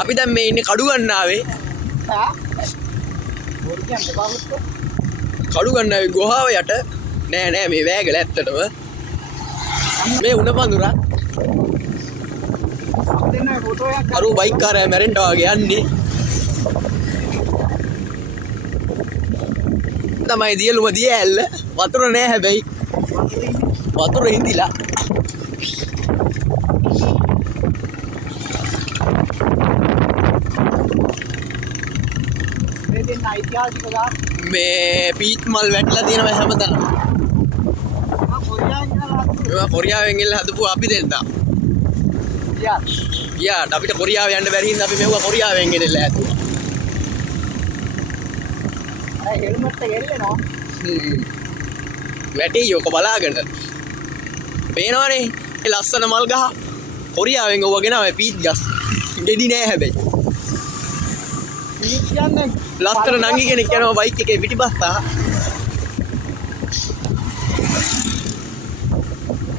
අපි දැන් මේ ඉන්නේ කඩු ගන්නාවේ. කඩු ගන්නාවේ ගොහාව යට. නෑ මේ වැගල ඇත්තටම. මේ උණ පඳුරක්. අර බයික් කාරය මැරෙන්න වගේ යන්නේ. තමයි දියලුම දිය ඇල්ල. වතුර නෑ හැබැයි. වතුර හිඳිලා. මේ පීත් මල් වැටලා තියෙනවා හැමතැනම. ඒවා කොරියාවෙන් ගිහලා හදපු අපි දෙන්න. ගියාට අපිට කොරියාව යන්න බැරි හින්දා අපි මෙව්වා කොරියාවෙන් ගෙනල්ලා ඇතුවා. අය හෙල්මට් එක එල්ලෙනවා. වැටේ යෝක බලාගෙන. පේනවනේ ඒ ලස්සන මල් ගහ. කොරියාවෙන් ගොව ගෙනාවේ පීත් ගස්. ගෙඩි නෑ හැබැයි. පීත් කියන්නේ ලස්සන නංගි කෙනෙක් යනවා බයික් එකේ පිටිපස්සා.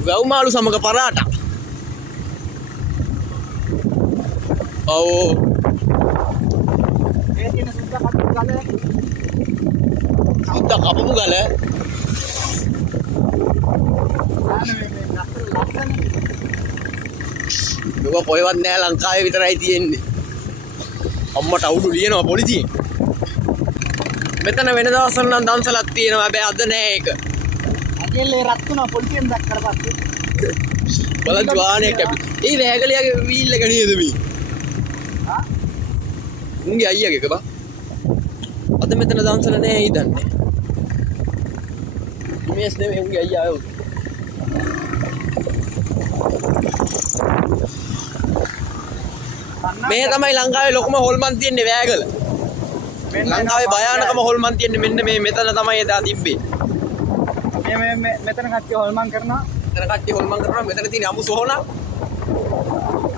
ගව් මාළු සමග පරාටා. ඔව්. මේ තියෙන සුද්දා කපපු ගල. සුද්දා කපපු ගල. මේක කොහෙවත් නෑ ලංකාවේ විතරයි තියෙන්නේ. අම්මට අවුඩු ලියනවා පොලිසියෙන්. මෙතන වෙන දවස්වල නම් දන්සලක් තියෙනවා හැබැයි අද නෑ ඒක. අදෙල්ලේ රත් වුණා පොලිසියෙන් දැක්කට පස්සේ. බලන් වාහනේ කැපි. ඒ වැගලියාගේ වීල් එක නේද මේ? හා? උන්ගේ අයියාගේ බා. අද මෙතන දන්සල නෑ හිතන්නේ. මේස් නෙමෙයි උන්ගේ අයියා ආවෝ. මේ තමයි ලංකාවේ ලොකුම හොල්මන් තියෙන්නේ වැගල. ලංකාවේ භයානකම හොල්මන් තියෙන්නේ මෙන්න මේ මෙතන තමයි එදා තිබ්බේ. මේ මෙතන කට්ටිය හොල්මන් කරනවා. මෙතන කට්ටිය හොල්මන් කරනවා. මෙතන තියෙන අමු සොහන.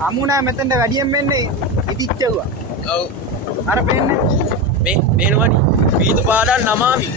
අමු නෑ මෙතනට වැඩියෙන් වෙන්නේ ඉදිච්චුවා. ඔව්. අර පේන්නේ. මේ පේනවනේ. පීතු පාඩම් නමාමි.